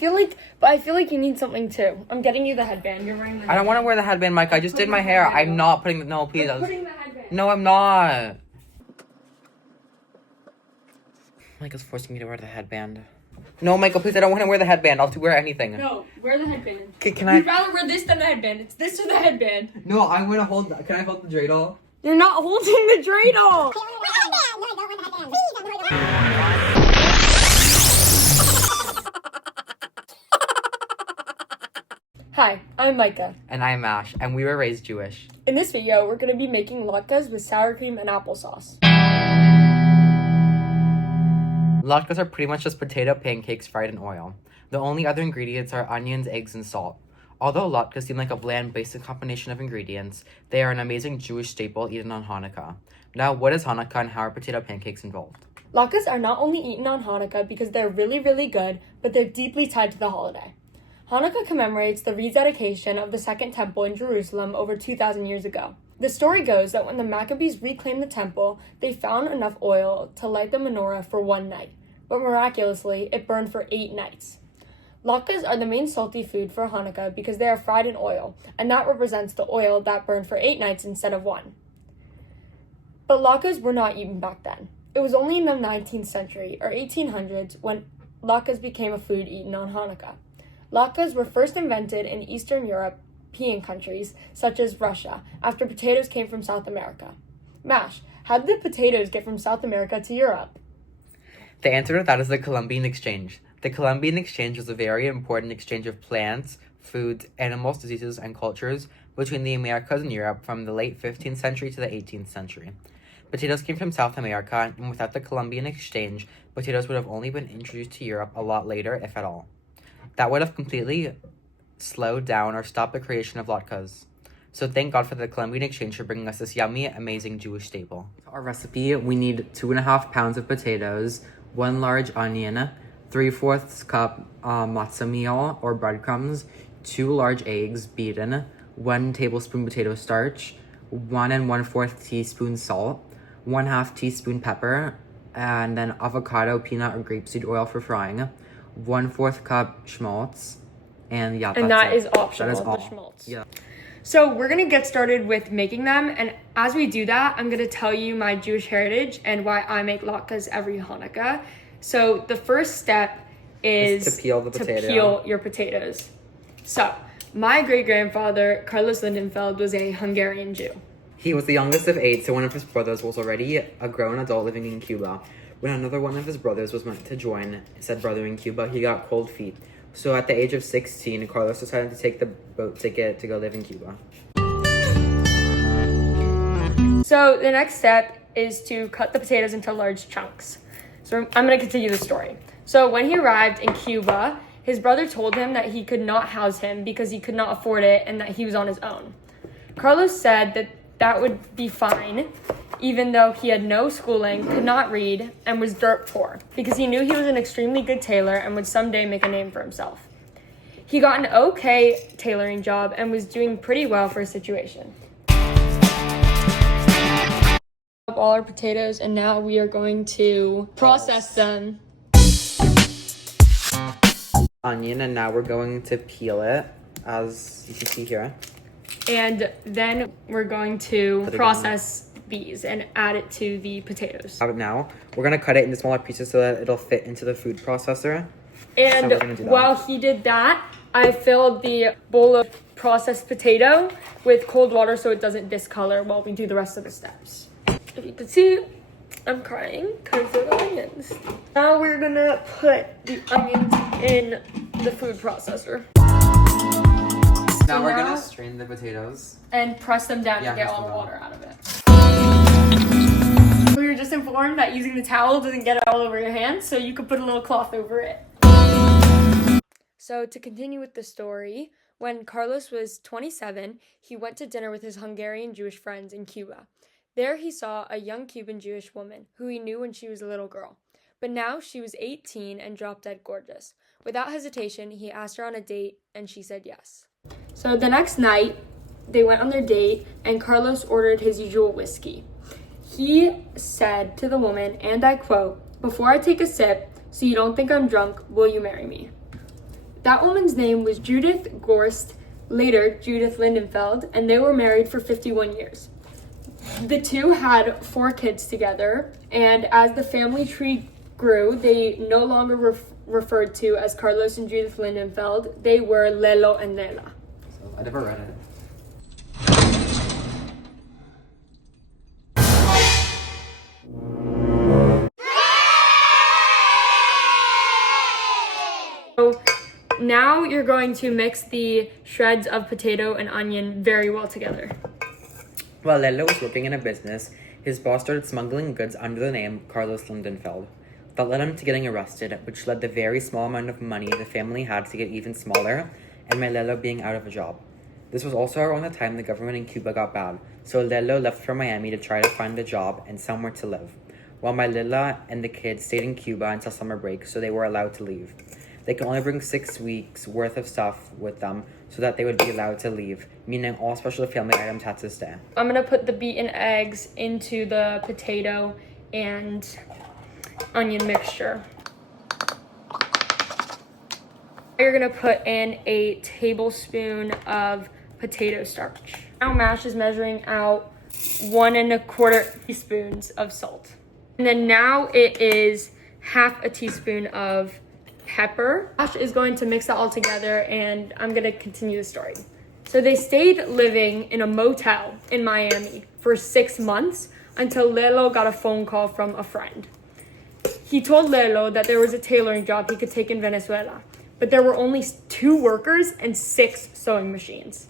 feel like you need something too. I'm getting you the headband. You're wearing the headband. I don't want to wear the headband, Micah. I just did my hair. I'm not putting no, please. I'm putting the headband. No, I'm not. Micah's forcing me to wear the headband. No, Michael, please, I don't want to wear the headband. I'll wear anything. No, wear the headband. Can I? You'd rather wear this than the headband. It's this or the headband. No, I'm gonna hold. Can I hold the dreidel? You're not holding the dreidel. Hi, I'm Micah. And I'm Ash, and we were raised Jewish. In this video, we're going to be making latkes with sour cream and applesauce. Latkes are pretty much just potato pancakes fried in oil. The only other ingredients are onions, eggs, and salt. Although latkes seem like a bland, basic combination of ingredients, they are an amazing Jewish staple eaten on Hanukkah. Now, what is Hanukkah and how are potato pancakes involved? Latkes are not only eaten on Hanukkah because they're really, really good, but they're deeply tied to the holiday. Hanukkah commemorates the rededication of the Second Temple in Jerusalem over 2,000 years ago. The story goes that when the Maccabees reclaimed the temple, they found enough oil to light the menorah for one night, but miraculously, it burned for 8 nights. Latkes are the main salty food for Hanukkah because they are fried in oil, and that represents the oil that burned for 8 nights instead of 1. But latkes were not eaten back then. It was only in the 19th century, or 1800s, when latkes became a food eaten on Hanukkah. Latkes were first invented in Eastern European countries, such as Russia, after potatoes came from South America. Mash, how did the potatoes get from South America to Europe? The answer to that is the Columbian exchange. The Columbian exchange was a very important exchange of plants, foods, animals, diseases, and cultures between the Americas and Europe from the late 15th century to the 18th century. Potatoes came from South America, and without the Columbian exchange, potatoes would have only been introduced to Europe a lot later, if at all. That would have completely slowed down or stopped the creation of latkes. So thank God for the Columbian exchange for bringing us this yummy, amazing Jewish staple. For our recipe, we need 2.5 pounds of potatoes, 1 large onion, 3/4 cup matzah meal or breadcrumbs, 2 large eggs beaten, 1 tablespoon potato starch, 1 1/4 teaspoon salt, 1/2 teaspoon pepper, and then avocado, peanut, or grapeseed oil for frying, 1/4 cup schmaltz, and that is optional. That is all. The schmaltz. Yeah. So we're going to get started with making them, and as we do that, I'm going to tell you my Jewish heritage and why I make latkes every Hanukkah. So the first step is to peel the potato. To peel your potatoes. So my great-grandfather, Carlos Lindenfeld, was a Hungarian Jew. He was the youngest of 8, so one of his brothers was already a grown adult living in Cuba. When another one of his brothers was meant to join said brother in Cuba, he got cold feet. So at the age of 16, Carlos decided to take the boat ticket to go live in Cuba. So the next step is to cut the potatoes into large chunks. So I'm going to continue the story. So when he arrived in Cuba, his brother told him that he could not house him because he could not afford it and that he was on his own. Carlos said that that would be fine, even though he had no schooling, could not read, and was dirt poor, because he knew he was an extremely good tailor and would someday make a name for himself. He got an okay tailoring job and was doing pretty well for his situation. All our potatoes, and now we are going to process them. Onion, and now we're going to peel it, as you can see here. And then we're going to process these and add it to the potatoes. Now, we're going to cut it into smaller pieces so that it'll fit into the food processor. And so while he did that, I filled the bowl of processed potato with cold water so it doesn't discolor while we do the rest of the steps. If you can see, I'm crying because of the onions. Now we're going to put the onions in the food processor. Now we're going to strain the potatoes. And press them down to get all the water out of it. We were just informed that using the towel doesn't get it all over your hands, so you could put a little cloth over it. So to continue with the story, when Carlos was 27, he went to dinner with his Hungarian Jewish friends in Cuba. There he saw a young Cuban Jewish woman who he knew when she was a little girl. But now she was 18 and drop-dead gorgeous. Without hesitation, he asked her on a date, and she said yes. So the next night, they went on their date, and Carlos ordered his usual whiskey. He said to the woman, and I quote, "Before I take a sip, so you don't think I'm drunk, will you marry me?" That woman's name was Judith Gorst, later Judith Lindenfeld, and they were married for 51 years. The two had 4 kids together, and as the family tree grew, they no longer referred to as Carlos and Judith Lindenfeld. They were Lelo and Lela. So I never read it. So now you're going to mix the shreds of potato and onion very well together. While Lelo was working in a business, his boss started smuggling goods under the name Carlos Lindenfeld. That led him to getting arrested, which led the very small amount of money the family had to get even smaller, and my Lelo being out of a job. This was also around the time the government in Cuba got bad, so Lelo left for Miami to try to find a job and somewhere to live, while my Lila and the kids stayed in Cuba until summer break, so they were allowed to leave. They could only bring 6 weeks worth of stuff with them so that they would be allowed to leave, meaning all special family items had to stay. I'm gonna put the beaten eggs into the potato and onion mixture. You're gonna put in a tablespoon of potato starch. Now mash is measuring out 1 1/4 teaspoons of salt. And then now it is half a teaspoon of pepper. Josh is going to mix that all together, and I'm gonna continue the story. So they stayed living in a motel in Miami for 6 months until Lelo got a phone call from a friend. He told Lelo that there was a tailoring job he could take in Venezuela, but there were only 2 workers and 6 sewing machines.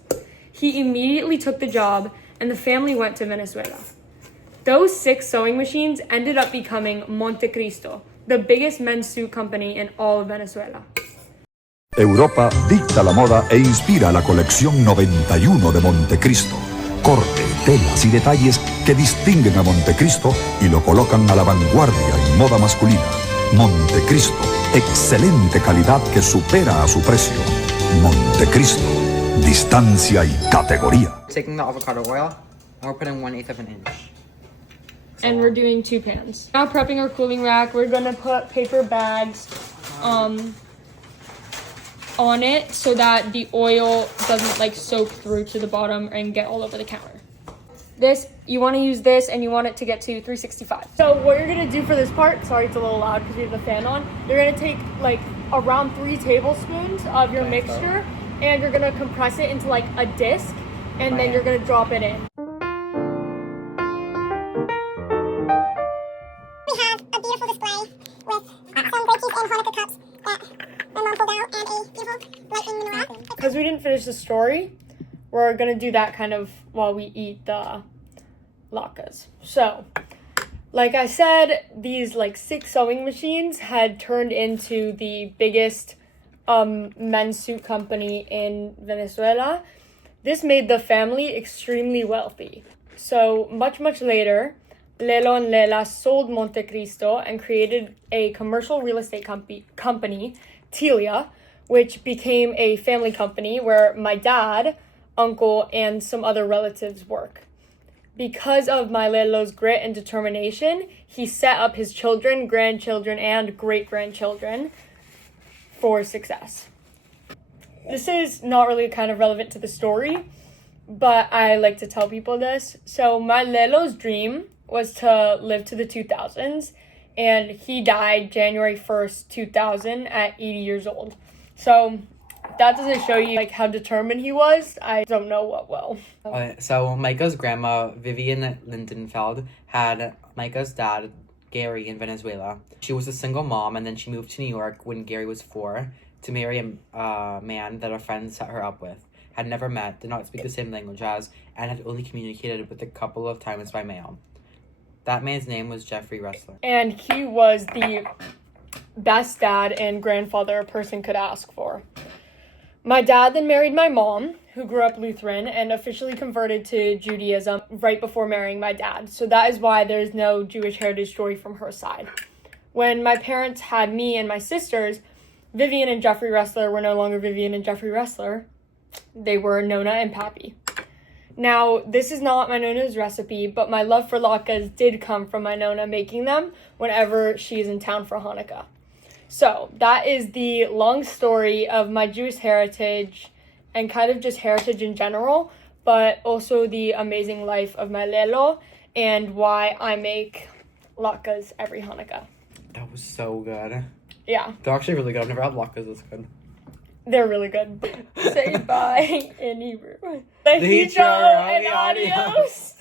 He immediately took the job, and the family went to Venezuela. Those 6 sewing machines ended up becoming Montecristo, the biggest men's suit company in all of Venezuela. Europa dicta la moda e inspira la colección 91 de Montecristo. Corte, telas y detalles que distinguen a Montecristo y lo colocan a la vanguardia en moda masculina. Montecristo, excelente calidad que supera a su precio. Montecristo, distancia y categoría. Taking the avocado oil, and we're putting 1/8 of an inch. And we're doing 2 pans. Now prepping our cooling rack, we're gonna put paper bags on it so that the oil doesn't like soak through to the bottom and get all over the counter. You want to use this, and you want it to get to 365. So what you're gonna do for this part, sorry it's a little loud because we have the fan on, you're gonna take like around 3 tablespoons of your mixture, and you're gonna compress it into like a disc, and then you're gonna drop it in. We have a beautiful display with some grape juice and Hanukkah cups that my mom pulled out, and a beautiful lightning menorah. Because we didn't finish the story, we're gonna do that kind of while we eat the latkes. So, like I said, these like 6 sewing machines had turned into the biggest men's suit company in Venezuela. This made the family extremely wealthy. So much later, Lelo and Lela sold Montecristo and created a commercial real estate company, Tilia, which became a family company where my dad, uncle, and some other relatives work. Because of my Lelo's grit and determination, he set up his children, grandchildren, and great-grandchildren for success. This is not really kind of relevant to the story, but I like to tell people this. So my Lelo's dream was to live to the 2000s, and he died January 1st, 2000 at 80 years old. So that doesn't show you like how determined he was. I don't know what will. So Micah's grandma, Vivian Lindenfeld, had Micah's dad, Gary, in Venezuela. She was a single mom, and then she moved to New York when Gary was 4 to marry a man that a friend set her up with, had never met, did not speak the same language as, and had only communicated with a couple of times by mail. That man's name was Jeffrey Ressler. And he was the best dad and grandfather a person could ask for. My dad then married my mom, who grew up Lutheran and officially converted to Judaism right before marrying my dad. So that is why there's no Jewish heritage story from her side. When my parents had me and my sisters, Vivian and Jeffrey Ressler were no longer Vivian and Jeffrey Ressler. They were Nona and Pappy. Now, this is not my Nona's recipe, but my love for latkes did come from my Nona making them whenever she is in town for Hanukkah. So that is the long story of my Jewish heritage and kind of just heritage in general, but also the amazing life of my lelo and why I make latkes every Hanukkah. That was so good. Yeah, They're actually really good. I've never had latkes this good. they're really good. Say bye in Hebrew. Lehicho Lehicho and and adios. adios.